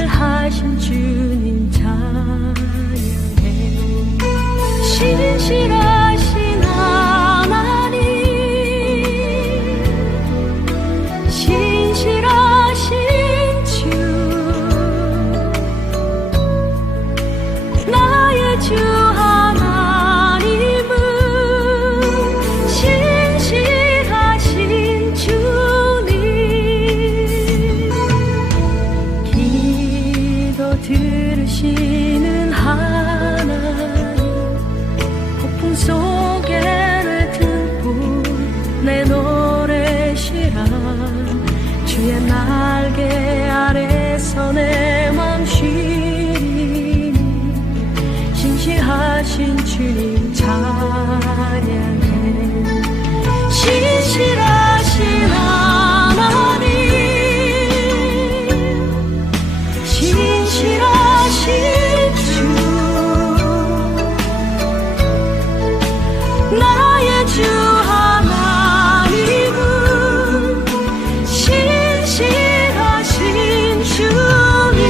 신실하신 주님 찬양해. 신실하신 하나님, 신실하신 주, 나의 주 하나님은 신실하신 주님. 기도 들으시는 하나님, 폭풍 속에를 듣고 내 노래시라. 주의 날개 아래서 내 맘 쉬니 신실하신 주님 찬양해. 신실하신 하나님, 신실하신 주, 나의 주 하나님은 신실하신 주님.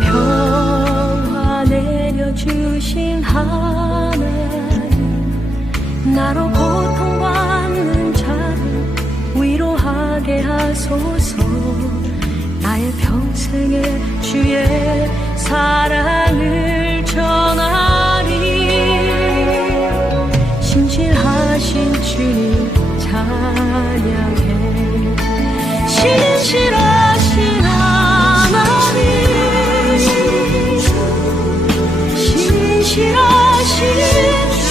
평화 내려주신 하나님, 나로 고통받는 자를 위로하게 하소서. 나의 평생에 주의 사랑을 전하리. 신실하신 주님 찬양해. 신실하신 하나님, 신실하신 주,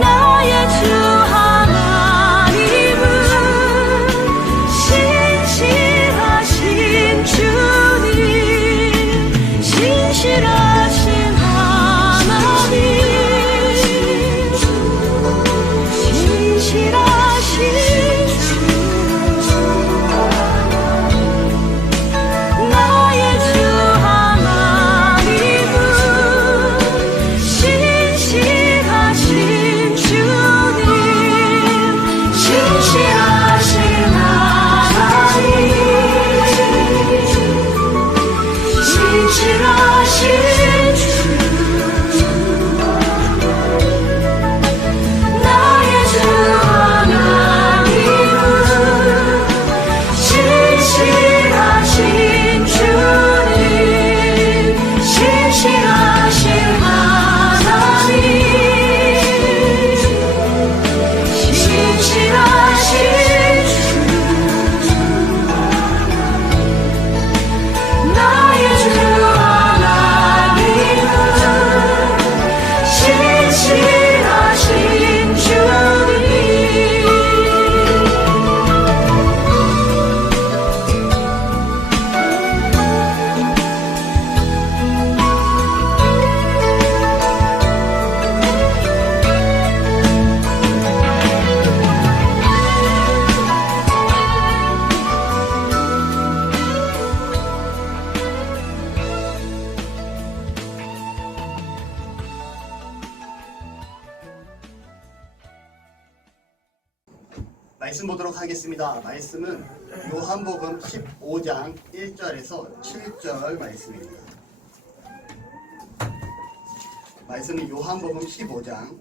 나의 주 하나님은 신실하신 주님. 신실하신 하나님, 신실하신 주, 나의 주 하나님은 신실하신 주님. 신실하신 하나님, 신실하신 주, 나의 주 하나님은 신실하신 주님. 신실하신 하나님, 신실하신 주, 나의 주 하나님은 신실하신 주님. 말씀 보도록 하겠습니다. 말씀은 요한복음 15장 1절에서 7절 말씀입니다. 말씀은 요한복음 15장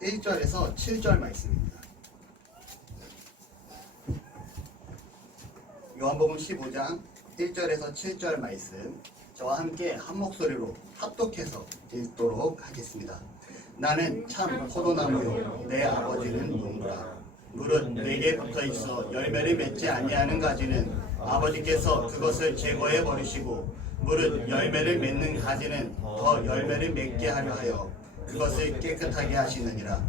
1절에서 7절 말씀입니다. 요한복음 15장 1절에서 7절 말씀, 저와 함께 한 목소리로 합독해서 읽도록 하겠습니다. 나는 참 포도나무요, 내 아버지는 농부라. 물은 내게 붙어있어 열매를 맺지 아니하는 가지는 아버지께서 그것을 제거해 버리시고, 물은 열매를 맺는 가지는 더 열매를 맺게 하려 하여 그것을 깨끗하게 하시느니라.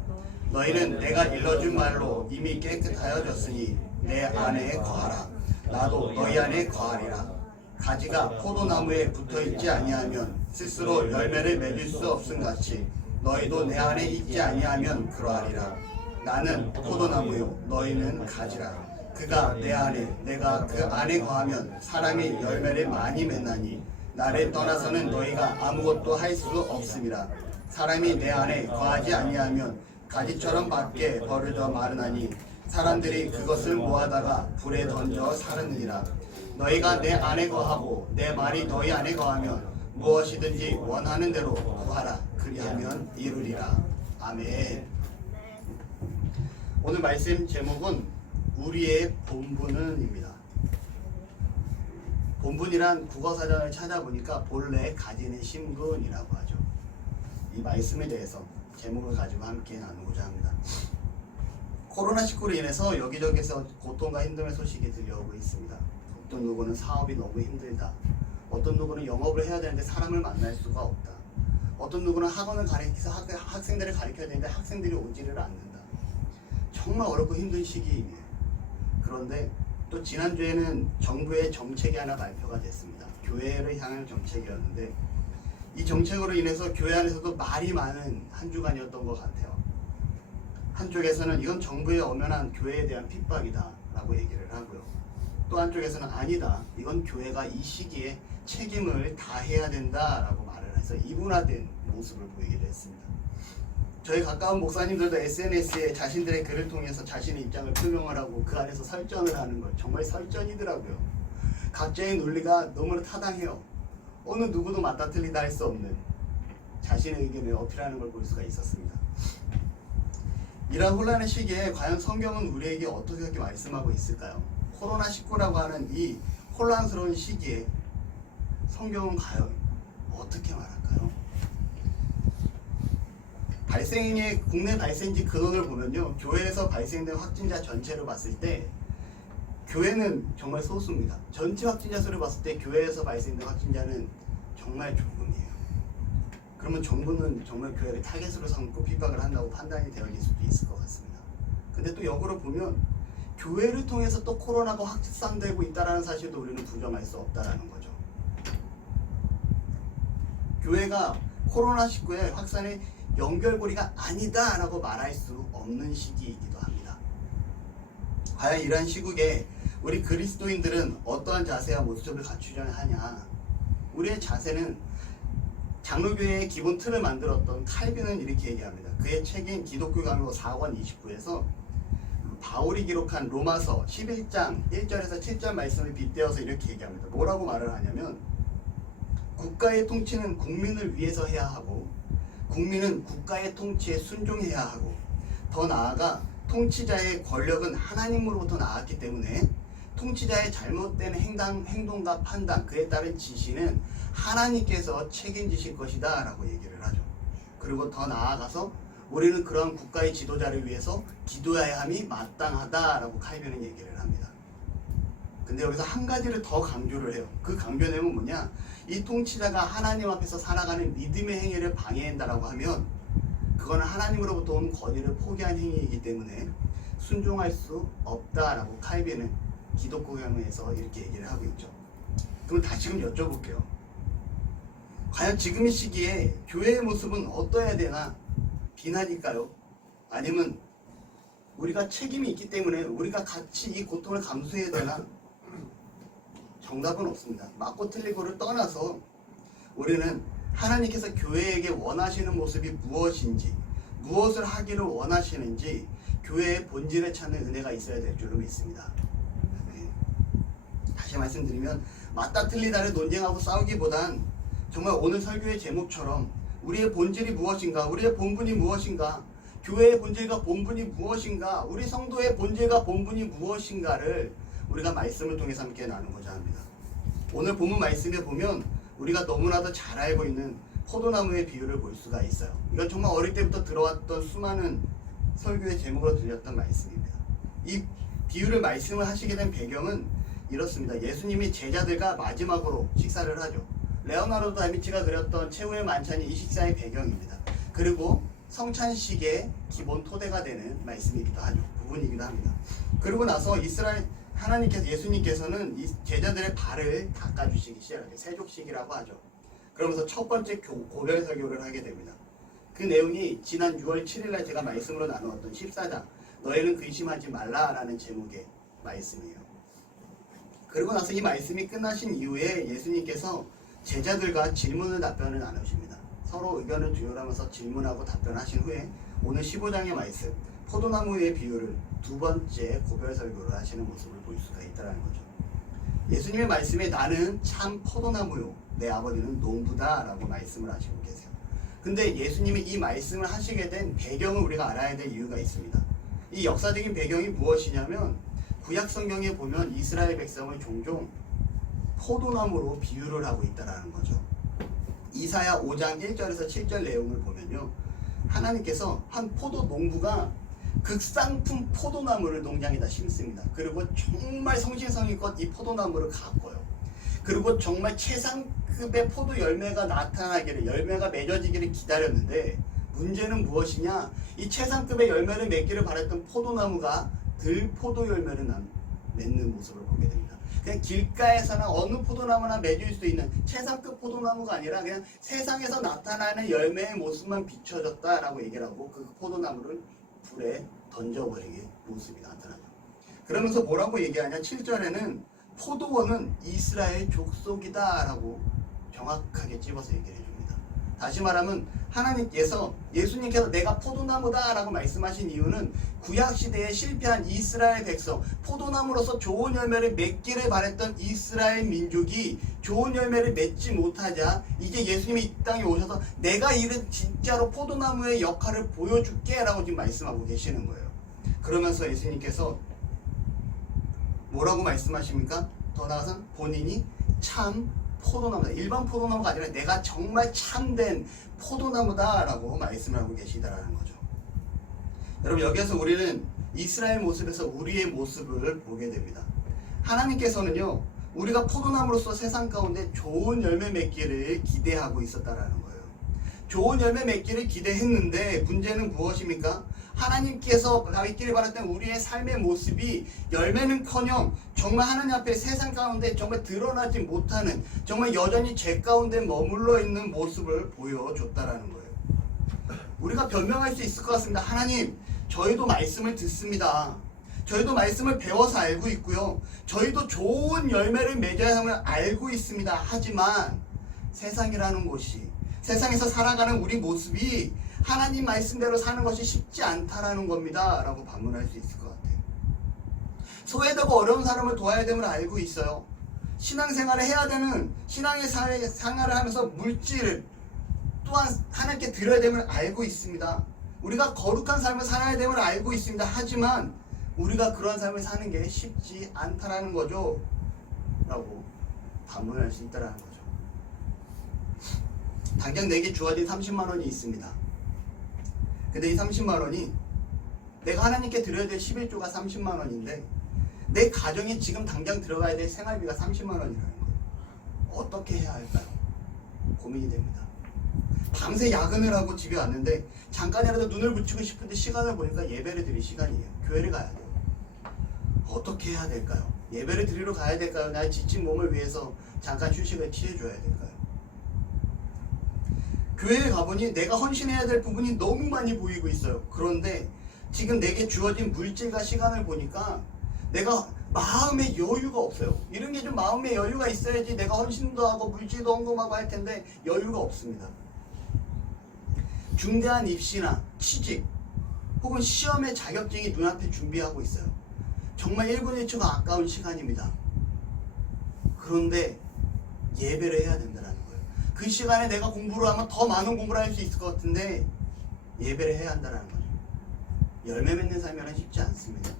너희는 내가 일러준 말로 이미 깨끗하여졌으니 내 안에 거하라. 나도 너희 안에 거하리라. 가지가 포도나무에 붙어 있지 아니하면 스스로 열매를 맺을 수 없음 같이 너희도 내 안에 있지 아니하면 그러하리라. 나는 포도나무요 너희는 가지라. 그가 내 안에 내가 그 안에 거하면 사람이 열매를 많이 맺나니 나를 떠나서는 너희가 아무것도 할 수 없음이라. 사람이 내 안에 거하지 아니하면 가지처럼 밖에 버려져 마르나니 사람들이 그것을 모아다가 불에 던져 사르느니라. 너희가 내 안에 거하고 내 말이 너희 안에 거하면 무엇이든지 원하는 대로 구하라. 그리하면 이루리라. 아멘. 오늘 말씀 제목은 우리의 본분은입니다. 본분이란 국어사전을 찾아보니까 본래 가지는 신분이라고 하죠. 이 말씀에 대해서 제목을 가지고 함께 나누고자 합니다. 코로나19로 인해서 여기저기서 고통과 힘듦의 소식이 들려오고 있습니다. 어떤 누구는 사업이 너무 힘들다. 어떤 누구는 영업을 해야 되는데 사람을 만날 수가 없다. 어떤 누구는 학원을 가르쳐서 학생들을 가르쳐야 되는데 학생들이 오지를 않는다. 정말 어렵고 힘든 시기이네요. 그런데 또 지난주에는 정부의 정책이 하나 발표가 됐습니다. 교회를 향한 정책이었는데 이 정책으로 인해서 교회 안에서도 말이 많은 한 주간이었던 것 같아요. 한쪽에서는 이건 정부의 엄연한 교회에 대한 핍박이다 라고 얘기를 하고요. 또 한쪽에서는 아니다, 이건 교회가 이 시기에 책임을 다해야 된다 라고 말을 해서 이분화된 모습을 보이기도 했습니다. 저희 가까운 목사님들도 SNS에 자신들의 글을 통해서 자신의 입장을 표명을 하고 그 안에서 설전을 하는 걸 정말 설전이더라고요. 각자의 논리가 너무나 타당해요. 어느 누구도 맞다 틀리다 할 수 없는 자신의 의견을 어필하는 걸 볼 수가 있었습니다. 이런 혼란의 시기에 과연 성경은 우리에게 어떻게 말씀하고 있을까요? 코로나19라고 하는 이 혼란스러운 시기에 성경은 과연 어떻게 말할까요? 국내 발생지 근원을 보면요, 교회에서 발생된 확진자 전체를 봤을 때 교회는 정말 소수입니다. 전체 확진자 수를 봤을 때 교회에서 발생된 확진자는 정말 조금이에요. 그러면 정부는 정말 교회를 타겟으로 삼고 핍박을 한다고 판단이 되어질 수도 있을 것 같습니다. 근데 또 역으로 보면 교회를 통해서 또 코로나가 확산되고 있다는 사실도 우리는 부정할 수 없다는 거죠. 교회가 코로나19의 확산의 연결고리가 아니다 라고 말할 수 없는 시기이기도 합니다. 과연 이러한 시국에 우리 그리스도인들은 어떠한 자세와 모습을 갖추려야 하냐? 우리의 자세는 장로교회의 기본 틀을 만들었던 칼빈은 이렇게 얘기합니다. 그의 책인 기독교 강요 4권 29에서 바울이 기록한 로마서 11장 1절에서 7절 말씀을 빗대어서 이렇게 얘기합니다. 뭐라고 말을 하냐면 국가의 통치는 국민을 위해서 해야 하고 국민은 국가의 통치에 순종해야 하고 더 나아가 통치자의 권력은 하나님으로부터 나왔기 때문에 통치자의 잘못된 행동과 판단, 그에 따른 지시는 하나님께서 책임지실 것이다 라고 얘기를 하죠. 그리고 더 나아가서 우리는 그러한 국가의 지도자를 위해서 기도해야 함이 마땅하다 라고 칼빈은 얘기를 합니다. 근데 여기서 한 가지를 더 강조를 해요. 그 강조 내용은 뭐냐? 이 통치자가 하나님 앞에서 살아가는 믿음의 행위를 방해한다라고 하면 그거는 하나님으로부터 온 권위를 포기한 행위이기 때문에 순종할 수 없다라고 칼빈은 기독교 강요에서 이렇게 얘기를 하고 있죠. 그럼 다시금 여쭤볼게요. 과연 지금 이 시기에 교회의 모습은 어떠해야 되나? 비난일까요? 아니면 우리가 책임이 있기 때문에 우리가 같이 이 고통을 감수해야 되나? 정답은 없습니다. 맞고 틀리고를 떠나서 우리는 하나님께서 교회에게 원하시는 모습이 무엇인지, 무엇을 하기를 원하시는지 교회의 본질을 찾는 은혜가 있어야 될 줄로 믿습니다. 다시 말씀드리면 맞다 틀리다를 논쟁하고 싸우기보단 정말 오늘 설교의 제목처럼 우리의 본질이 무엇인가, 우리의 본분이 무엇인가, 교회의 본질과 본분이 무엇인가, 우리 성도의 본질과 본분이 무엇인가를 우리가 말씀을 통해서 함께 나누고자 합니다. 오늘 본문 말씀에 보면 우리가 너무나도 잘 알고 있는 포도나무의 비유를 볼 수가 있어요. 이건 정말 어릴 때부터 들어왔던 수많은 설교의 제목으로 들렸던 말씀입니다. 이 비유를 말씀을 하시게 된 배경은 이렇습니다. 예수님이 제자들과 마지막으로 식사를 하죠. 레오나르도 다빈치가 그렸던 최후의 만찬이 이 식사의 배경입니다. 그리고 성찬식의 기본 토대가 되는 말씀이기도 하죠. 부분이기도 합니다. 그리고 나서 이스라엘 하나님께서 예수님께서는 이 제자들의 발을 닦아주시기 시작해요. 세족식이라고 하죠. 그러면서 첫 번째 고별 설교를 하게 됩니다. 그 내용이 지난 6월 7일날 제가 말씀으로 나누었던 14장 너희는 근심하지 말라라는 제목의 말씀이에요. 그리고 나서 이 말씀이 끝나신 이후에 예수님께서 제자들과 질문을 답변을 나누십니다. 서로 의견을 조율하면서 질문하고 답변하신 후에 오늘 15장의 말씀 포도나무의 비유를 두 번째 고별 설교를 하시는 모습을 볼 수가 있다는 거죠. 예수님의 말씀에 나는 참 포도나무요 내 아버지는 농부다 라고 말씀을 하시고 계세요. 근데 예수님이 이 말씀을 하시게 된 배경을 우리가 알아야 될 이유가 있습니다. 이 역사적인 배경이 무엇이냐면 구약 성경에 보면 이스라엘 백성을 종종 포도나무로 비유를 하고 있다는 거죠. 이사야 5장 1절에서 7절 내용을 보면요. 하나님께서 한 포도 농부가 극상품 포도나무를 농장에다 심습니다. 그리고 정말 성실성의껏 이 포도나무를 가꿔요. 그리고 정말 최상급의 포도 열매가 나타나기를, 열매가 맺어지기를 기다렸는데 문제는 무엇이냐? 이 최상급의 열매를 맺기를 바랬던 포도나무가 들포도 열매를 맺는 모습을 보게 됩니다. 그냥 길가에서나 어느 포도나무나 맺을 수 있는 최상급 포도나무가 아니라 그냥 세상에서 나타나는 열매의 모습만 비춰졌다라고 얘기를 하고 그 포도나무를 불에 던져버리게 모습이 나타나죠. 그러면서 뭐라고 얘기하냐? 7절에는 포도원은 이스라엘 족속이다 라고 정확하게 찝어서 얘기를 해줍니다. 다시 말하면 하나님께서 예수님께서 내가 포도나무다 라고 말씀하신 이유는 구약시대에 실패한 이스라엘 백성, 포도나무로서 좋은 열매를 맺기를 바랬던 이스라엘 민족이 좋은 열매를 맺지 못하자 이제 예수님이 이 땅에 오셔서 내가 이런 진짜로 포도나무의 역할을 보여줄게 라고 지금 말씀하고 계시는 거예요. 그러면서 예수님께서 뭐라고 말씀하십니까? 더 나아가서 본인이 참 포도나무다. 일반 포도나무가 아니라 내가 정말 참된 포도나무다 라고 말씀을 하고 계시다라는 거죠. 여러분 여기에서 우리는 이스라엘 모습에서 우리의 모습을 보게 됩니다. 하나님께서는요 우리가 포도나무로서 세상 가운데 좋은 열매 맺기를 기대하고 있었다라는 거예요. 좋은 열매 맺기를 기대했는데 문제는 무엇입니까? 하나님께서 맺기를 바랐던 우리의 삶의 모습이 열매는커녕 정말 하나님 앞에 세상 가운데 정말 드러나지 못하는 정말 여전히 죄 가운데 머물러 있는 모습을 보여줬다라는 거예요. 우리가 변명할 수 있을 것 같습니다. 하나님, 저희도 말씀을 듣습니다. 저희도 말씀을 배워서 알고 있고요. 저희도 좋은 열매를 맺어야 함을 알고 있습니다. 하지만 세상이라는 곳이 세상에서 살아가는 우리 모습이 하나님 말씀대로 사는 것이 쉽지 않다라는 겁니다 라고 반문할 수 있을 것 같아요. 소외되고 어려운 사람을 도와야 됨을 알고 있어요. 신앙생활을 해야 되는 신앙의 생활을 하면서 물질을 또한 하나님께 드려야 됨을 알고 있습니다. 우리가 거룩한 삶을 살아야 됨을 알고 있습니다. 하지만 우리가 그런 삶을 사는 게 쉽지 않다라는 거죠 라고 반문할 수 있다라는 거죠. 당장 내게 주어진 30만 원이 있습니다. 근데 이 30만 원이 내가 하나님께 드려야 될 11조가 30만 원인데 내 가정에 지금 당장 들어가야 될 생활비가 30만 원이라는 거예요. 어떻게 해야 할까요? 고민이 됩니다. 밤새 야근을 하고 집에 왔는데 잠깐이라도 눈을 붙이고 싶은데 시간을 보니까 예배를 드릴 시간이에요. 교회를 가야 돼요. 어떻게 해야 될까요? 예배를 드리러 가야 될까요? 나의 지친 몸을 위해서 잠깐 휴식을 취해줘야 될까요? 교회에 가보니 내가 헌신해야 될 부분이 너무 많이 보이고 있어요. 그런데 지금 내게 주어진 물질과 시간을 보니까 내가 마음의 여유가 없어요. 이런 게 좀 마음의 여유가 있어야지 내가 헌신도 하고 물질도 헌금하고 할 텐데 여유가 없습니다. 중대한 입시나 취직 혹은 시험의 자격증이 눈앞에 준비하고 있어요. 정말 1분 1초가 아까운 시간입니다. 그런데 예배를 해야 된다는 거예요. 그 시간에 내가 공부를 하면 더 많은 공부를 할 수 있을 것 같은데 예배를 해야 한다는 거죠. 열매 맺는 삶이란 쉽지 않습니다.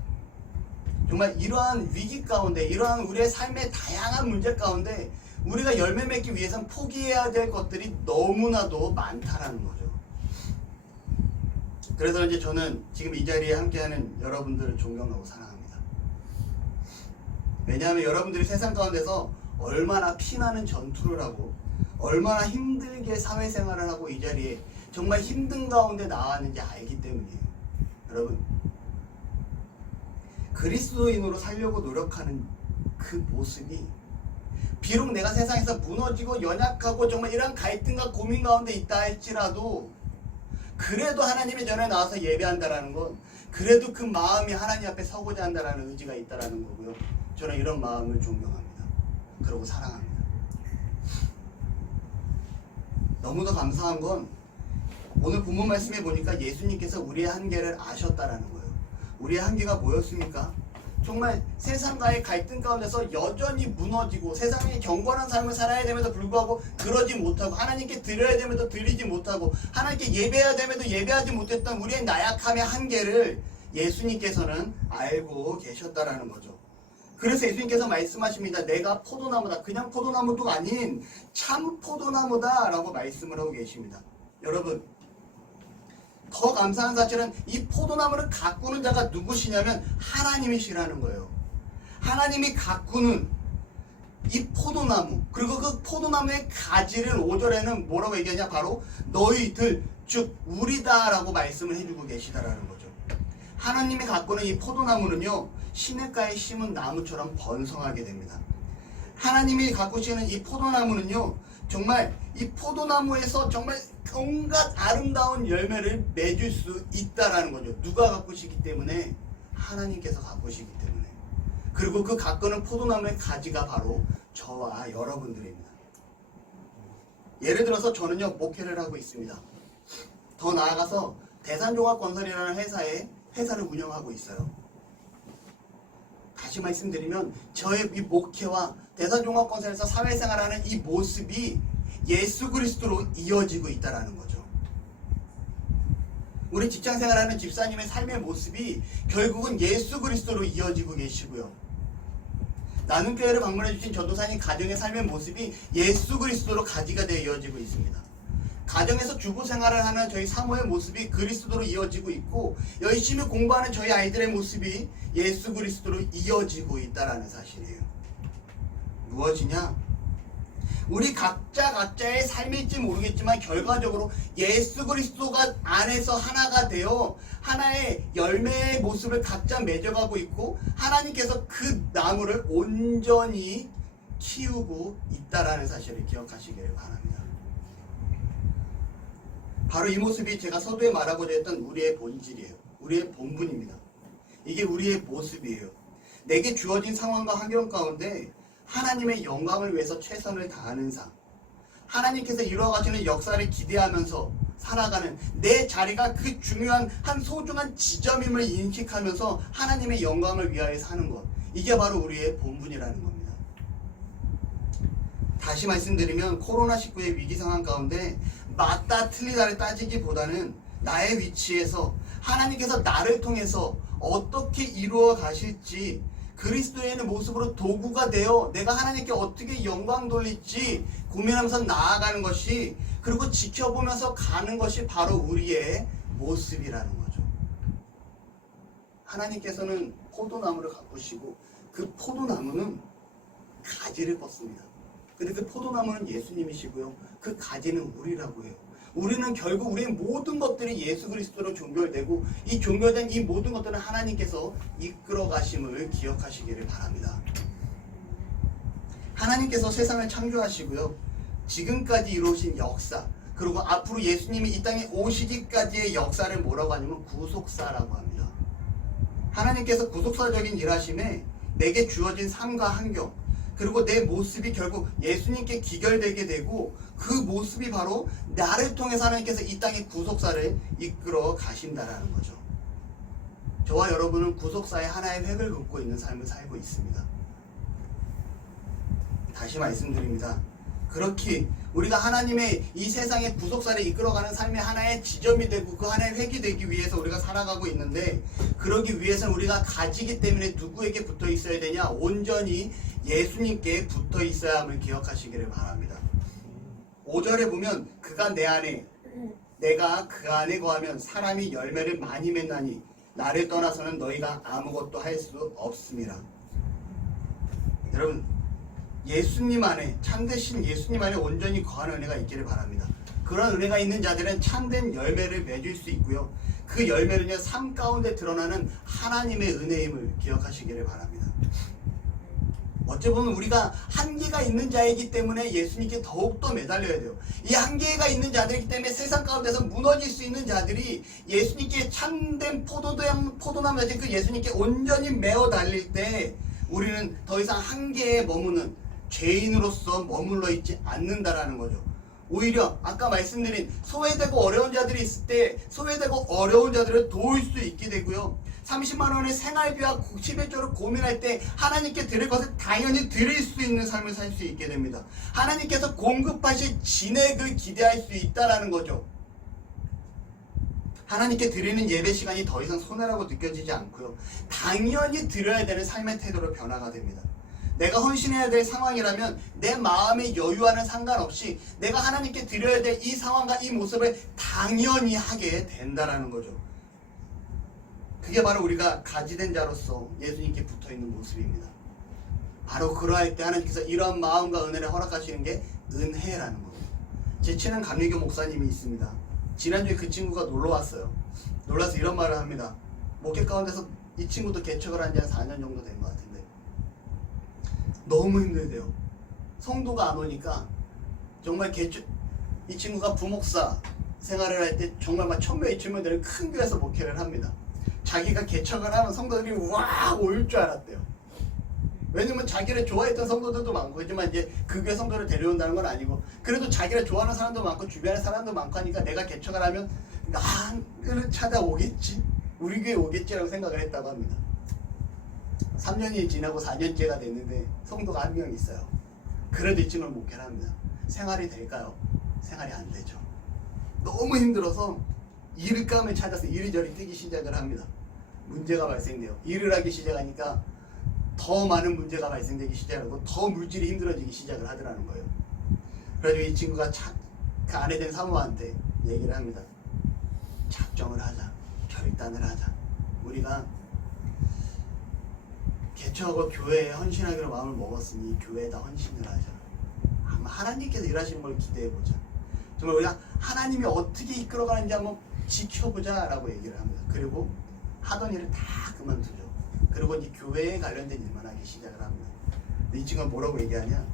정말 이러한 위기 가운데 이러한 우리의 삶의 다양한 문제 가운데 우리가 열매 맺기 위해서는 포기해야 될 것들이 너무나도 많다라는 거죠. 그래서 이제 저는 지금 이 자리에 함께하는 여러분들을 존경하고 사랑합니다. 왜냐하면 여러분들이 세상 가운데서 얼마나 피나는 전투를 하고 얼마나 힘들게 사회생활을 하고 이 자리에 정말 힘든 가운데 나왔는지 알기 때문이에요. 여러분, 그리스도인으로 살려고 노력하는 그 모습이 비록 내가 세상에서 무너지고 연약하고 정말 이런 갈등과 고민 가운데 있다 할지라도 그래도 하나님의 전에 나와서 예배한다라는 건 그래도 그 마음이 하나님 앞에 서고자 한다라는 의지가 있다라는 거고요. 저는 이런 마음을 존경합니다. 그리고 사랑합니다. 너무도 감사한 건 오늘 본문 말씀에 보니까 예수님께서 우리의 한계를 아셨다라는 거예요. 우리의 한계가 뭐였습니까? 정말 세상과의 갈등 가운데서 여전히 무너지고 세상에 경건한 삶을 살아야 됨에도 불구하고 그러지 못하고 하나님께 드려야 됨에도 드리지 못하고 하나님께 예배해야 됨에도 예배하지 못했던 우리의 나약함의 한계를 예수님께서는 알고 계셨다라는 거죠. 그래서 예수님께서 말씀하십니다. 내가 포도나무다. 그냥 포도나무도 아닌 참 포도나무다 라고 말씀을 하고 계십니다. 여러분, 더 감사한 사실은 이 포도나무를 가꾸는 자가 누구시냐면 하나님이시라는 거예요. 하나님이 가꾸는 이 포도나무, 그리고 그 포도나무의 가지를 5절에는 뭐라고 얘기하냐? 바로 너희들 즉 우리다 라고 말씀을 해주고 계시다라는 거죠. 하나님이 가꾸는 이 포도나무는요, 시냇가에 심은 나무처럼 번성하게 됩니다. 하나님이 가꾸시는 이 포도나무는요, 정말 이 포도나무에서 정말 온갖 아름다운 열매를 맺을 수 있다라는 거죠. 누가 가꾸시기 때문에? 하나님께서 가꾸시기 때문에. 그리고 그 가꾸는 포도나무의 가지가 바로 저와 여러분들입니다. 예를 들어서 저는요, 목회를 하고 있습니다. 더 나아가서 대산종합건설이라는 회사를 운영하고 있어요. 다시 말씀드리면 저의 이 목회와 대산종합건설에서 사회생활하는 이 모습이 예수 그리스도로 이어지고 있다는 거죠. 우리 직장생활하는 집사님의 삶의 모습이 결국은 예수 그리스도로 이어지고 계시고요. 나눔교회를 방문해 주신 전도사님 가정의 삶의 모습이 예수 그리스도로 가지가 되어 이어지고 있습니다. 가정에서 주부 생활을 하는 저희 사모의 모습이 그리스도로 이어지고 있고 열심히 공부하는 저희 아이들의 모습이 예수 그리스도로 이어지고 있다는 사실이에요. 무엇이냐? 우리 각자의 삶일지 모르겠지만 결과적으로 예수 그리스도가 안에서 하나가 되어 하나의 열매의 모습을 각자 맺어가고 있고 하나님께서 그 나무를 온전히 키우고 있다라는 사실을 기억하시기를 바랍니다. 바로 이 모습이 제가 서두에 말하고자 했던 우리의 본질이에요. 우리의 본분입니다. 이게 우리의 모습이에요. 내게 주어진 상황과 환경 가운데 하나님의 영광을 위해서 최선을 다하는 삶, 하나님께서 이루어가시는 역사를 기대하면서 살아가는 내 자리가 그 중요한 한 소중한 지점임을 인식하면서 하나님의 영광을 위하여 사는 것, 이게 바로 우리의 본분이라는 겁니다. 다시 말씀드리면 코로나19의 위기 상황 가운데 맞다 틀리다를 따지기보다는 나의 위치에서 하나님께서 나를 통해서 어떻게 이루어 가실지 그리스도의 모습으로 도구가 되어 내가 하나님께 어떻게 영광 돌릴지 고민하면서 나아가는 것이, 그리고 지켜보면서 가는 것이 바로 우리의 모습이라는 거죠. 하나님께서는 포도나무를 가꾸시고 그 포도나무는 가지를 뻗습니다. 근데 그 포도나무는 예수님이시고요, 그 가지는 우리라고 해요. 우리는 결국 우리의 모든 것들이 예수 그리스도로 종결되고 이 종결된 이 모든 것들은 하나님께서 이끌어 가심을 기억하시기를 바랍니다. 하나님께서 세상을 창조하시고요, 지금까지 이루어진 역사, 그리고 앞으로 예수님이 이 땅에 오시기까지의 역사를 뭐라고 하냐면 구속사라고 합니다. 하나님께서 구속사적인 일하심에 내게 주어진 삶과 환경, 그리고 내 모습이 결국 예수님께 기결되게 되고 그 모습이 바로 나를 통해서 하나님께서 이 땅의 구속사를 이끌어 가신다라는 거죠. 저와 여러분은 구속사의 하나의 획을 긋고 있는 삶을 살고 있습니다. 다시 말씀드립니다. 그렇게 우리가 하나님의 이 세상의 구속사를 이끌어가는 삶의 하나의 지점이 되고 그 하나의 획이 되기 위해서 우리가 살아가고 있는데, 그러기 위해서는 우리가 가지기 때문에 누구에게 붙어 있어야 되냐? 온전히 예수님께 붙어 있어야 함을 기억하시기를 바랍니다. 5절에 보면 그가 내 안에 내가 그 안에 거하면 사람이 열매를 많이 맺나니 나를 떠나서는 너희가 아무것도 할 수 없음이라. 여러분, 예수님 안에, 참되신 예수님 안에 온전히 거하는 은혜가 있기를 바랍니다. 그런 은혜가 있는 자들은 참된 열매를 맺을 수 있고요. 그 열매는요, 삶 가운데 드러나는 하나님의 은혜임을 기억하시기를 바랍니다. 어찌 보면 우리가 한계가 있는 자이기 때문에 예수님께 더욱더 매달려야 돼요. 이 한계가 있는 자들이기 때문에 세상 가운데서 무너질 수 있는 자들이 예수님께 참된 포도나무 같은 그 예수님께 온전히 매어 달릴 때 우리는 더 이상 한계에 머무는 죄인으로서 머물러 있지 않는다라는 거죠. 오히려 아까 말씀드린 소외되고 어려운 자들이 있을 때 소외되고 어려운 자들을 도울 수 있게 되고요. 30만 원의 생활비와 11조를 고민할 때 하나님께 드릴 것을 당연히 드릴 수 있는 삶을 살 수 있게 됩니다. 하나님께서 공급하실 진액을 기대할 수 있다라는 거죠. 하나님께 드리는 예배 시간이 더 이상 손해라고 느껴지지 않고요. 당연히 드려야 되는 삶의 태도로 변화가 됩니다. 내가 헌신해야 될 상황이라면 내 마음의 여유와는 상관없이 내가 하나님께 드려야 될 이 상황과 이 모습을 당연히 하게 된다라는 거죠. 그게 바로 우리가 가지된 자로서 예수님께 붙어있는 모습입니다. 바로 그러할 때 하나님께서 이러한 마음과 은혜를 허락하시는 게 은혜라는 겁니다. 제 친한 감리교 목사님이 있습니다. 지난주에 그 친구가 놀러왔어요. 놀라서 이런 말을 합니다. 목회 가운데서 이 친구도 개척을 한 지 한 4년 정도 된 것 같은데 너무 힘들대요. 성도가 안 오니까 정말 이 친구가 부목사 생활을 할 때 정말 막 1000명, 2000명 되는 큰 교회에서 목회를 합니다. 자기가 개척을 하면 성도들이 와 올 줄 알았대요. 왜냐면 자기를 좋아했던 성도들도 많고, 하지만 이제 그 교회 성도를 데려온다는 건 아니고, 그래도 자기를 좋아하는 사람도 많고 주변에 사람도 많고 하니까 내가 개척을 하면 나를 찾아오겠지, 우리 교회 오겠지라고 생각을 했다고 합니다. 3년이 지나고 4년째가 됐는데 성도가 한 명 있어요. 그래도 이 친구는 목회를 합니다. 생활이 될까요? 생활이 안 되죠. 너무 힘들어서 일감을 찾아서 이리저리 뛰기 시작을 합니다. 문제가 발생돼요. 일을 하기 시작하니까 더 많은 문제가 발생되기 시작하고 더 물질이 힘들어지기 시작을 하더라는 거예요. 그래서 이 친구가 그 아내 된 사모한테 얘기를 합니다. 작정을 하자. 결단을 하자. 우리가 개척하고 교회에 헌신하기로 마음을 먹었으니 교회에다 헌신을 하자. 아마 하나님께서 일하시는 걸 기대해보자. 정말 우리가 하나님이 어떻게 이끌어가는지 한번 지켜보자 라고 얘기를 합니다. 그리고 하던 일을 다 그만두죠. 그리고 이제 교회에 관련된 일만 하기 시작을 합니다. 근데 이 친구가 뭐라고 얘기하냐,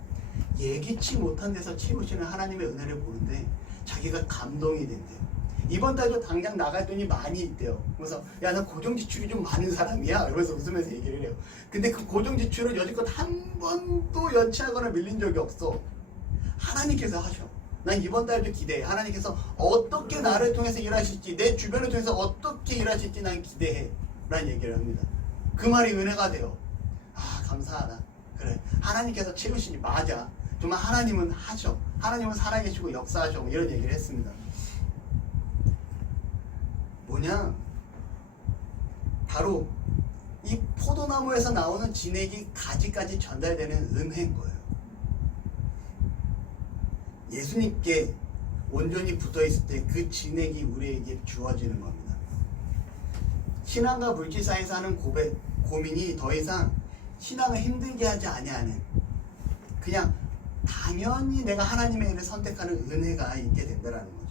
예기치 못한 데서 채우시는 하나님의 은혜를 보는데 자기가 감동이 된대요. 이번 달도 당장 나갈 돈이 많이 있대요. 그래서 야, 나 고정 지출이 좀 많은 사람이야. 이러면서 웃으면서 얘기를 해요. 근데 그 고정 지출을 여지껏 한 번도 연체하거나 밀린 적이 없어. 하나님께서 하셔. 난 이번 달도 기대해. 하나님께서 어떻게 나를 통해서 일하실지, 내 주변을 통해서 어떻게 일하실지 난 기대해 라는 얘기를 합니다. 그 말이 은혜가 돼요. 아, 감사하다. 그래, 하나님께서 채우시니 맞아. 정말 하나님은 하셔. 하나님은 살아계시고 역사하셔. 이런 얘기를 했습니다. 뭐냐, 바로 이 포도나무에서 나오는 진액이 가지까지 전달되는 은혜인 거예요. 예수님께 온전히 붙어있을 때 그 진액이 우리에게 주어지는 겁니다. 신앙과 물질 사이에서 하는 고민이 더 이상 신앙을 힘들게 하지 아니하는, 그냥 당연히 내가 하나님의 일을 선택하는 은혜가 있게 된다는 거죠.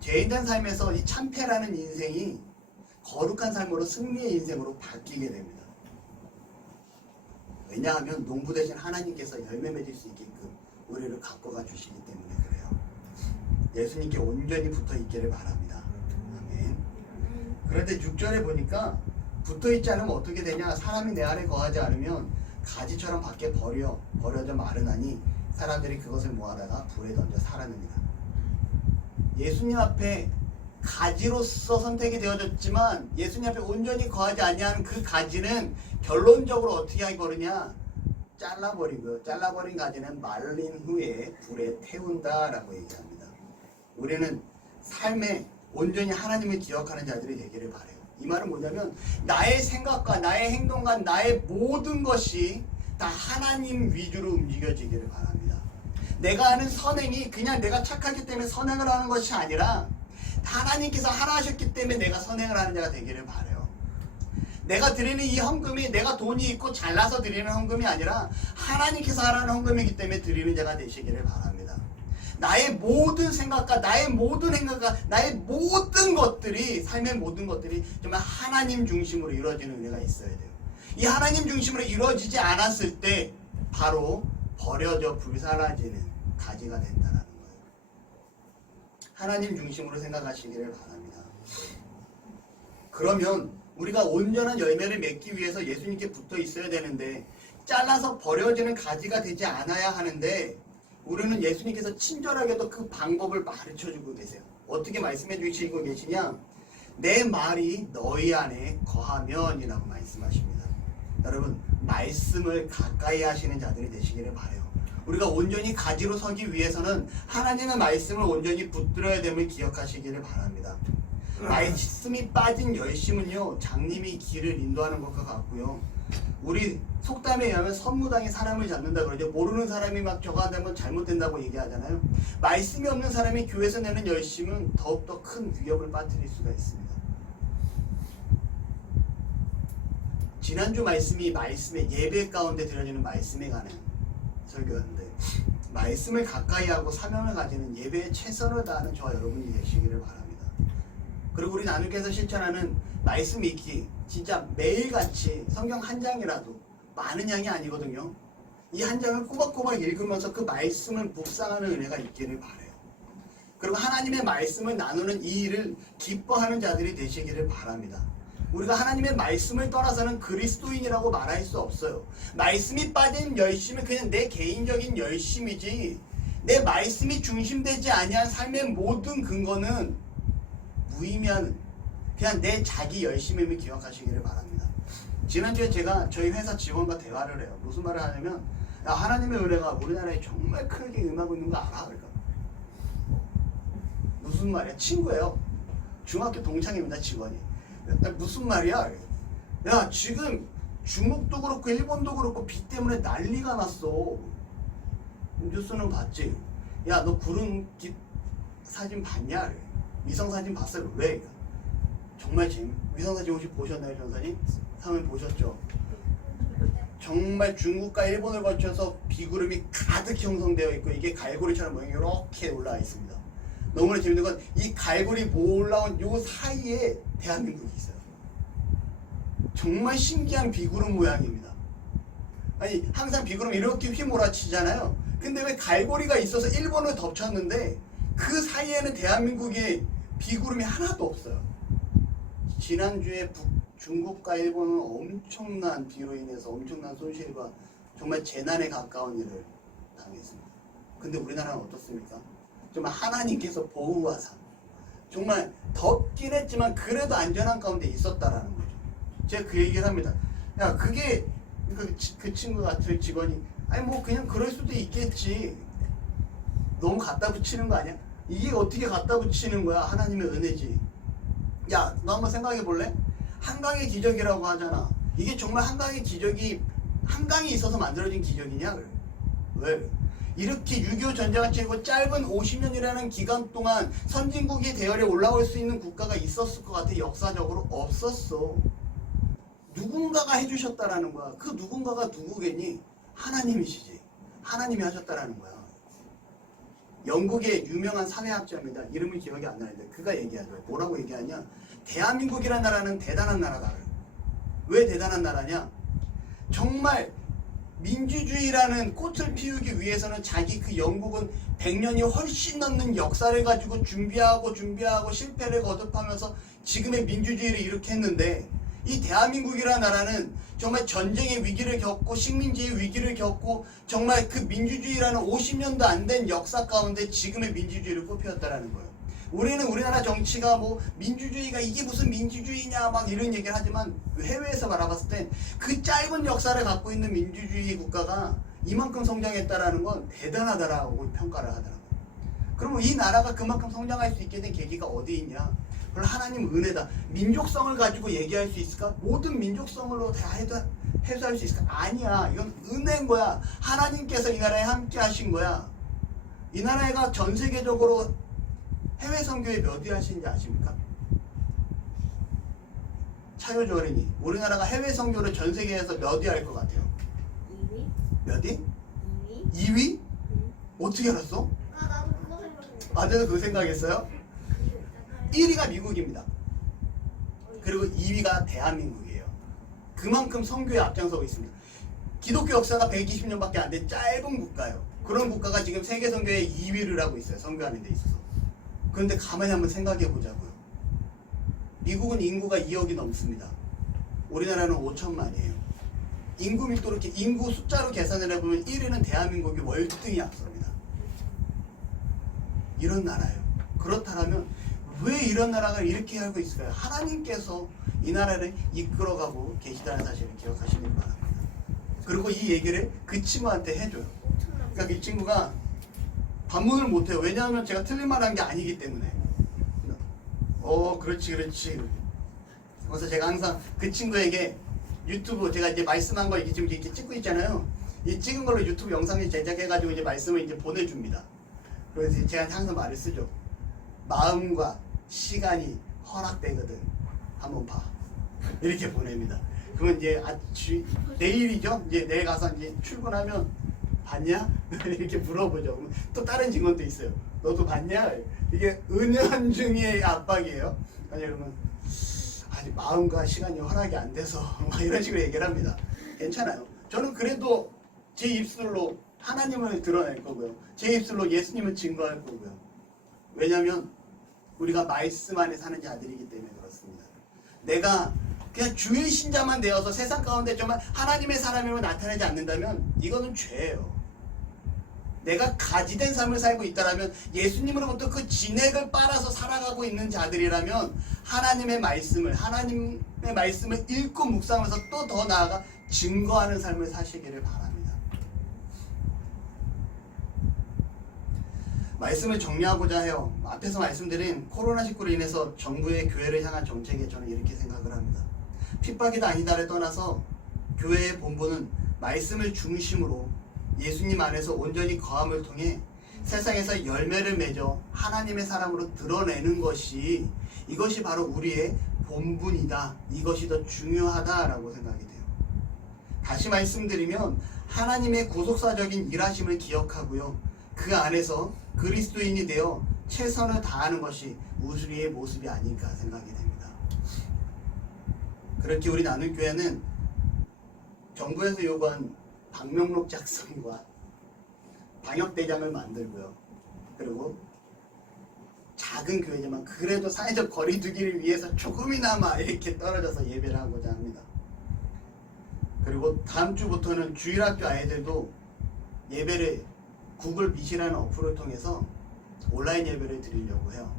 죄인된 삶에서 이 참패라는 인생이 거룩한 삶으로, 승리의 인생으로 바뀌게 됩니다. 왜냐하면 농부 대신 하나님께서 열매 맺을 수 있게끔 우리를 갖고가 주시기 때문에 그래요. 예수님께 온전히 붙어 있기를 바랍니다. 아멘. 그런데 6절에 보니까 붙어 있지 않으면 어떻게 되냐, 사람이 내 안에 거하지 않으면 가지처럼 밖에 버려져 마르나니 사람들이 그것을 모아다가 불에 던져 사라집니다. 예수님 앞에 가지로서 선택이 되어졌지만 예수님 앞에 온전히 거하지 아니하는 그 가지는 결론적으로 어떻게 하게 버리냐, 잘라버린 가지는 말린 후에 불에 태운다라고 얘기합니다. 우리는 삶에 온전히 하나님을 기억하는 자들이 되기를 바라요. 이 말은 뭐냐면 나의 생각과 나의 행동과 나의 모든 것이 다 하나님 위주로 움직여지기를 바랍니다. 내가 하는 선행이 그냥 내가 착하기 때문에 선행을 하는 것이 아니라 하나님께서 하라 하셨기 때문에 내가 선행을 하는 자가 되기를 바라요. 내가 드리는 이 헌금이 내가 돈이 있고 잘나서 드리는 헌금이 아니라 하나님께서 하라는 헌금이기 때문에 드리는 자가 되시기를 바랍니다. 나의 모든 생각과 나의 모든 행각과 나의 모든 것들이 삶의 모든 것들이 정말 하나님 중심으로 이루어지는 은혜가 있어야 돼요. 이 하나님 중심으로 이루어지지 않았을 때 바로 버려져 불사라지는 가지가 된다는 거예요. 하나님 중심으로 생각하시기를 바랍니다. 그러면 우리가 온전한 열매를 맺기 위해서 예수님께 붙어 있어야 되는데 잘라서 버려지는 가지가 되지 않아야 하는데 우리는 예수님께서 친절하게도 그 방법을 가르쳐주고 계세요. 어떻게 말씀해 주시고 계시냐? 내 말이 너희 안에 거하면이라고 말씀하십니다. 여러분, 말씀을 가까이 하시는 자들이 되시기를 바라요. 우리가 온전히 가지로 서기 위해서는 하나님의 말씀을 온전히 붙들어야 됨을 기억하시기를 바랍니다. 말씀이 빠진 열심은요, 장님이 길을 인도하는 것과 같고요. 우리 속담에 의하면 선무당이 사람을 잡는다 그러죠. 모르는 사람이 막 저거 한다면 잘못된다고 얘기하잖아요. 말씀이 없는 사람이 교회에서 내는 열심은 더욱더 큰 위협을 빠뜨릴 수가 있습니다. 지난주 말씀이 말씀의 예배 가운데 드려지는 말씀에 관한 설교였는데 말씀을 가까이 하고 사명을 가지는 예배에 최선을 다하는 저와 여러분이 되시기를 바랍니다. 그리고 우리 나누께서 실천하는 말씀 읽기 진짜 매일같이 성경 한 장이라도 많은 양이 아니거든요. 이 한 장을 꼬박꼬박 읽으면서 그 말씀을 묵상하는 은혜가 있기를 바라요. 그리고 하나님의 말씀을 나누는 이 일을 기뻐하는 자들이 되시기를 바랍니다. 우리가 하나님의 말씀을 떠나서는 그리스도인이라고 말할 수 없어요. 말씀이 빠진 열심은 그냥 내 개인적인 열심이지 내 말씀이 중심되지 아니한 삶의 모든 근거는 무의미한 그냥 내 자기 열심임을 기억하시기를 바랍니다. 지난주에 제가 저희 회사 직원과 대화를 해요. 무슨 말을 하냐면 야, 하나님의 은혜가 우리나라에 정말 크게 임하고 있는 거 알아? 그러니까 무슨 말이야? 친구예요. 중학교 동창입니다. 직원이. 무슨 말이야? 야, 지금 중국도 그렇고 일본도 그렇고 비 때문에 난리가 났어. 뉴스는 봤지? 야, 너 구름 사진 봤냐? 위성 사진 봤어요. 왜? 정말 위성 사진 혹시 보셨나요, 전사님? 상을 보셨죠? 정말 중국과 일본을 거쳐서 비구름이 가득 형성되어 있고 이게 갈고리처럼 모양이 이렇게 올라와 있습니다. 너무나 재밌는 건 이 갈고리 올라온 요 사이에 대한민국이 있어요. 정말 신기한 비구름 모양입니다. 아니 항상 비구름이 이렇게 휘몰아치잖아요. 근데 왜 갈고리가 있어서 일본을 덮쳤는데 그 사이에는 대한민국의 비구름이 하나도 없어요. 지난주에 중국과 일본은 엄청난 비로 인해서 엄청난 손실과 정말 재난에 가까운 일을 당했습니다. 근데 우리나라는 어떻습니까? 정말 하나님께서 보호하사 정말 덥긴 했지만 그래도 안전한 가운데 있었다라는 거죠. 제가 그 얘기를 합니다. 야, 그게 그 친구 같은 직원이 아니 뭐 그냥 그럴 수도 있겠지. 너무 갖다 붙이는 거 아니야? 이게 어떻게 갖다 붙이는 거야? 하나님의 은혜지. 야, 너 한번 생각해 볼래? 한강의 기적이라고 하잖아. 이게 정말 한강의 기적이 한강이 있어서 만들어진 기적이냐? 그래. 왜? 이렇게 6.25 전쟁을 치르고 짧은 50년이라는 기간 동안 선진국의 대열에 올라올 수 있는 국가가 있었을 것 같아. 역사적으로 없었어. 누군가가 해주셨다라는 거야. 그 누군가가 누구겠니? 하나님이시지. 하나님이 하셨다라는 거야. 영국의 유명한 사회학자입니다. 이름은 기억이 안 나는데 그가 얘기하죠. 뭐라고 얘기하냐? 대한민국이라는 나라는 대단한 나라다. 왜 대단한 나라냐? 정말 민주주의라는 꽃을 피우기 위해서는 자기 그 영국은 100년이 훨씬 넘는 역사를 가지고 준비하고 실패를 거듭하면서 지금의 민주주의를 이렇게 했는데 이 대한민국이라는 나라는 정말 전쟁의 위기를 겪고 식민지의 위기를 겪고 정말 그 민주주의라는 50년도 안 된 역사 가운데 지금의 민주주의를 꽃피웠다라는 거예요. 우리는 우리나라 정치가 뭐 민주주의가 이게 무슨 민주주의냐 막 이런 얘기를 하지만 해외에서 바라봤을 때 그 짧은 역사를 갖고 있는 민주주의 국가가 이만큼 성장했다라는 건 대단하다라고 평가를 하더라고요. 그러면 이 나라가 그만큼 성장할 수 있게 된 계기가 어디 있냐? 물론 하나님 은혜다. 민족성을 가지고 얘기할 수 있을까? 모든 민족성으로 다 해소할 수 있을까? 아니야. 이건 은혜인 거야. 하나님께서 이 나라에 함께 하신 거야. 이 나라가 전 세계적으로 해외 선교에 몇 위 하시는지 아십니까? 차효주 어린이. 우리나라가 해외 선교를 전 세계에서 몇 위 할 것 같아요? 2위? 몇 위? 2위? 2위? 어떻게 알았어? 아 나도 그거 아직도 그 생각했어요? 1위가 미국입니다. 그리고 2위가 대한민국이에요. 그만큼 선교에 앞장서고 있습니다. 기독교 역사가 120년밖에 안 된 짧은 국가예요. 그런 국가가 지금 세계 선교의 2위를 하고 있어요. 선교하는 데 있어서. 그런데 가만히 한번 생각해 보자고요. 미국은 인구가 2억이 넘습니다. 우리나라는 5천만이에요. 인구 밀도로 이렇게 인구 숫자로 계산을 해보면 1위는 대한민국이 월등히 앞섭니다. 이런 나라예요. 그렇다면 왜 이런 나라가 이렇게 하고 있을까요? 하나님께서 이 나라를 이끌어가고 계시다는 사실을 기억하시길 바랍니다. 그리고 이 얘기를 그 친구한테 해줘요. 그러니까 이 친구가 반문을 못해요. 왜냐하면 제가 틀린 말 한 게 아니기 때문에. 그렇지. 그래서 제가 항상 그 친구에게 유튜브 제가 이제 말씀한 거 지금 이렇게 찍고 있잖아요. 이 찍은 걸로 유튜브 영상을 제작해가지고 이제 말씀을 이제 보내줍니다. 그래서 제가 항상 말을 쓰죠. 마음과 시간이 허락되거든. 한번 봐. 이렇게 보냅니다. 그러면 이제 내일이죠. 이제 내일 가서 이제 출근하면 봤냐? 이렇게 물어보죠. 또 다른 직원도 있어요. 너도 봤냐? 이게 은연중의 압박이에요. 아니 그러면 아직 마음과 시간이 허락이 안 돼서 막 이런 식으로 얘기를 합니다. 괜찮아요. 저는 그래도 제 입술로 하나님을 드러낼 거고요. 제 입술로 예수님을 증거할 거고요. 왜냐하면 우리가 말씀 안에 사는 자들이기 때문에 그렇습니다. 내가 그냥 주의 신자만 되어서 세상 가운데 정말 하나님의 사람으로 나타나지 않는다면 이거는 죄예요. 내가 가지된 삶을 살고 있다면 예수님으로부터 그 진액을 빨아서 살아가고 있는 자들이라면 하나님의 말씀을 읽고 묵상하면서 또 더 나아가 증거하는 삶을 사시기를 바랍니다. 말씀을 정리하고자 해요. 앞에서 말씀드린 코로나19로 인해서 정부의 교회를 향한 정책에 저는 이렇게 생각을 합니다. 핍박이다 아니다를 떠나서 교회의 본분은 말씀을 중심으로 예수님 안에서 온전히 거함을 통해 세상에서 열매를 맺어 하나님의 사람으로 드러내는 것이 이것이 바로 우리의 본분이다. 이것이 더 중요하다라고 생각이 돼요. 다시 말씀드리면 하나님의 구속사적인 일하심을 기억하고요. 그 안에서 그리스도인이 되어 최선을 다하는 것이 우리의 모습이 아닐까 생각이 됩니다. 그렇게 우리 나눔교회는 정부에서 요구한 방명록 작성과 방역대장을 만들고요. 그리고 작은 교회지만 그래도 사회적 거리두기를 위해서 조금이나마 이렇게 떨어져서 예배를 하고자 합니다. 그리고 다음 주부터는 주일학교 아이들도 예배를 구글 미시라는 어플을 통해서 온라인 예배를 드리려고 해요.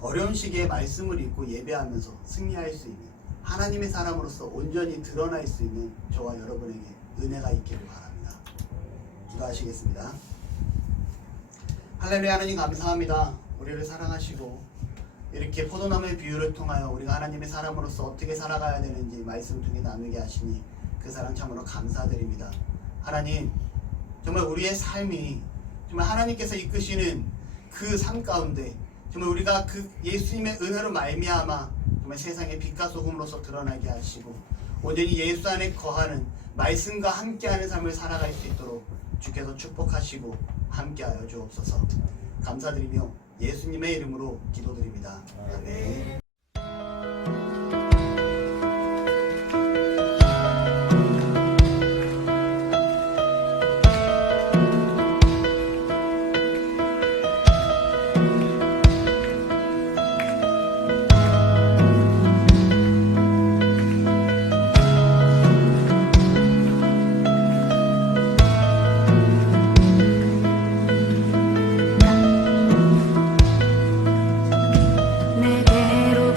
어려운 시기에 말씀을 읽고 예배하면서 승리할 수 있는 하나님의 사람으로서 온전히 드러날 수 있는 저와 여러분에게 은혜가 있기를 바랍니다. 기도하시겠습니다. 할렐루야. 하나님 감사합니다. 우리를 사랑하시고 이렇게 포도나무의 비유를 통하여 우리가 하나님의 사람으로서 어떻게 살아가야 되는지 말씀을 통해 나누게 하시니 그 사랑 참으로 감사드립니다. 하나님 정말 우리의 삶이 정말 하나님께서 이끄시는 그 삶 가운데 정말 우리가 그 예수님의 은혜로 말미암아 정말 세상의 빛과 소금으로서 드러나게 하시고 온전히 예수 안에 거하는 말씀과 함께하는 삶을 살아갈 수 있도록 주께서 축복하시고 함께하여 주옵소서. 감사드리며 예수님의 이름으로 기도드립니다. 아멘. 내게로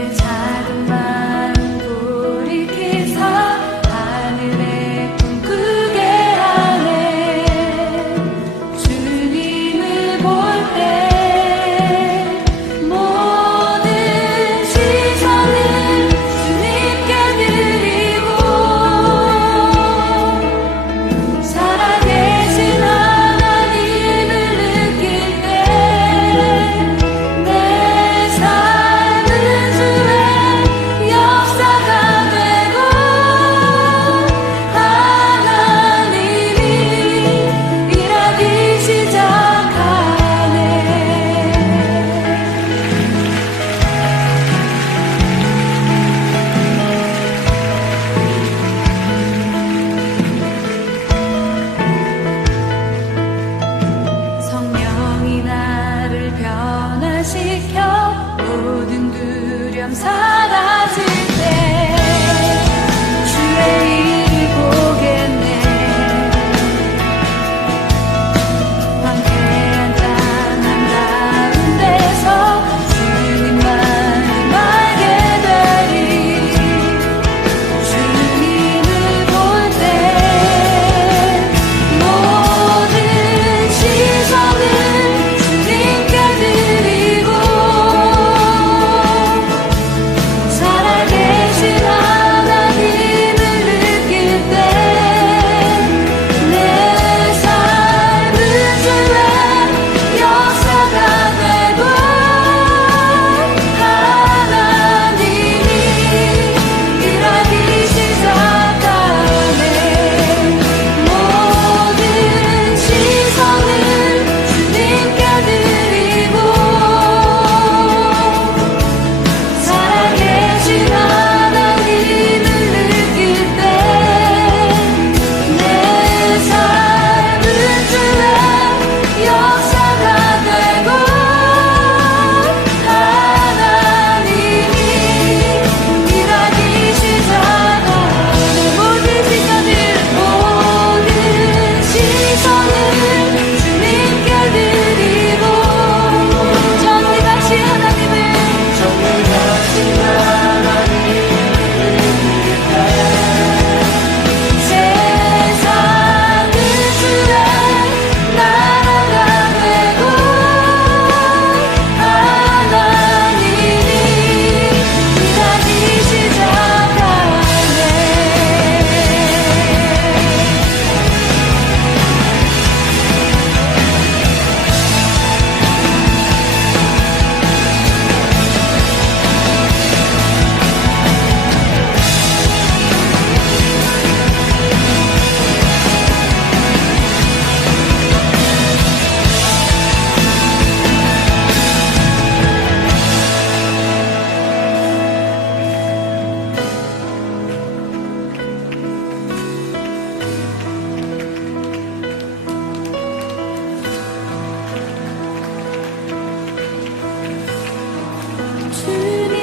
내 작은 마음 돌이켜서 하늘의 꿈꾸게 하네. 주님을 볼 때 모든 시선을 주님께 드리고 살아계신 하나님을 느낄 때 내 삶은 주의 역사가 되고 하나님이 일하기 시작하네. 성령이 나를 변화시켜 모든 두려움 사라질 때 주의 일을 보겠네. 황폐한 땅 한가운데서 주님만을 알게 되리. 주님을 볼 때 모든 시선을 주님께 드리고 살아계신 하나님을 느낄 때 내 삶은 주의 역사가 되고 하나님이 일하기 시작하네. 모든 시선을 주님께 드리고 살아계신 하나님을 느낄 때 내 삶은 주의 역사가 되고 하나님이 일하기 시작하네. 모든 시선을 주님께 드리고 정리하신 하나님을 세상은 주의 나라가 되고 하나님이 일하기 시작하네. 주님